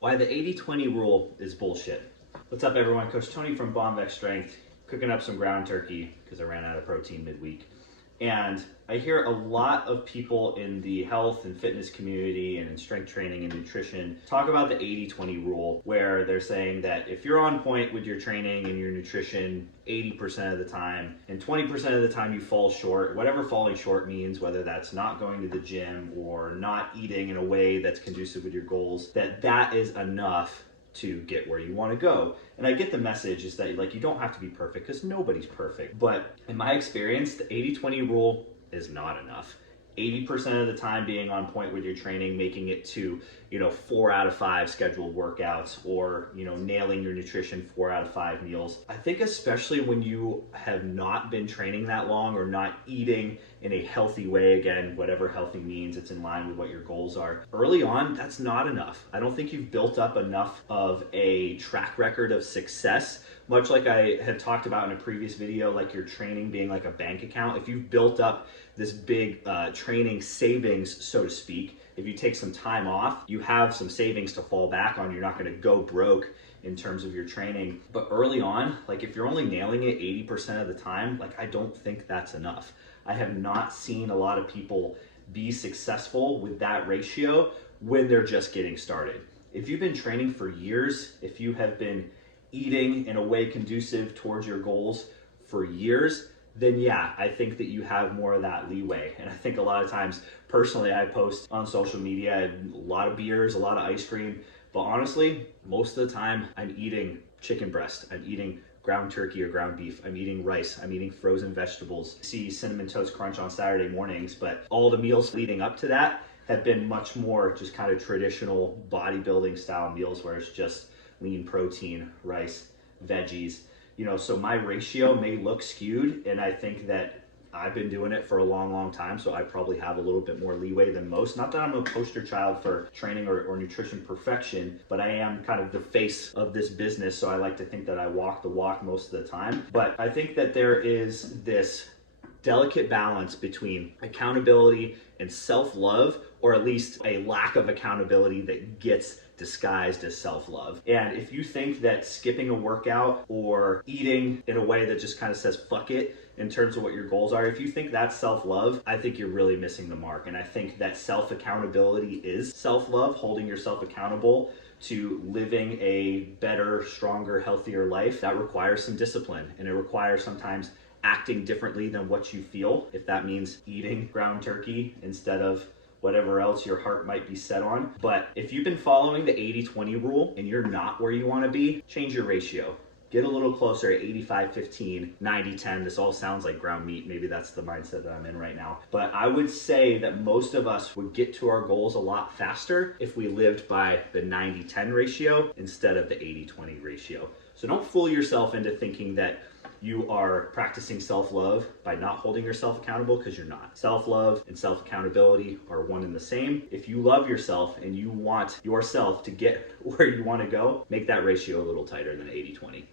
Why the 80-20 rule is bullshit. What's up everyone, Coach Tony from Bombeck Strength, cooking up some ground turkey because I ran out of protein midweek. And I hear a lot of people in the health and fitness community and in strength training and nutrition talk about the 80-20 rule, where they're saying that if you're on point with your training and your nutrition 80% of the time and 20% of the time you fall short, whatever falling short means, whether that's not going to the gym or not eating in a way that's conducive with your goals, that is enough to get where you want to go. And I get the message is that you don't have to be perfect because nobody's perfect. But in my experience, the 80-20 rule is not enough. 80% of the time being on point with your training, making it to 4 out of 5 scheduled workouts, or nailing your nutrition 4 out of 5 meals. I think especially when you have not been training that long or not eating in a healthy way, again, whatever healthy means, it's in line with what your goals are. Early on, that's not enough. I don't think you've built up enough of a track record of success, much like I had talked about in a previous video, like your training being like a bank account. If you've built up this big training savings, so to speak, if you take some time off, you have some savings to fall back on. You're not going to go broke in terms of your training. But early on, if you're only nailing it 80% of the time, I don't think that's enough. I have not seen a lot of people be successful with that ratio when they're just getting started. If you've been training for years, if you have been eating in a way conducive towards your goals for years, then yeah, I think that you have more of that leeway. And I think a lot of times, personally, I post on social media a lot of beers, a lot of ice cream, but honestly, most of the time I'm eating chicken breast, I'm eating ground turkey or ground beef, I'm eating rice, I'm eating frozen vegetables. I see Cinnamon Toast Crunch on Saturday mornings, but all the meals leading up to that have been much more just kind of traditional bodybuilding style meals where it's just lean protein, rice, veggies. So my ratio may look skewed, and I think that I've been doing it for a long time, so I probably have a little bit more leeway than most. Not that I'm a poster child for training or nutrition perfection, but I am kind of the face of this business, so I like to think that I walk the walk most of the time. But I think that there is this delicate balance between accountability and self-love, or at least a lack of accountability that gets disguised as self-love. And if you think that skipping a workout or eating in a way that just kind of says fuck it in terms of what your goals are, if you think that's self-love, I think you're really missing the mark. And I think that self-accountability is self-love, holding yourself accountable to living a better, stronger, healthier life. That requires some discipline, and it requires sometimes acting differently than what you feel. If that means eating ground turkey instead of whatever else your heart might be set on. But if you've been following the 80-20 rule and you're not where you want to be, change your ratio. Get a little closer at 85-15, 90-10. This all sounds like ground meat. Maybe that's the mindset that I'm in right now. But I would say that most of us would get to our goals a lot faster if we lived by the 90-10 ratio instead of the 80-20 ratio. So don't fool yourself into thinking that you are practicing self-love by not holding yourself accountable, because you're not. Self-love and self-accountability are one and the same. If you love yourself and you want yourself to get where you want to go, make that ratio a little tighter than 80-20.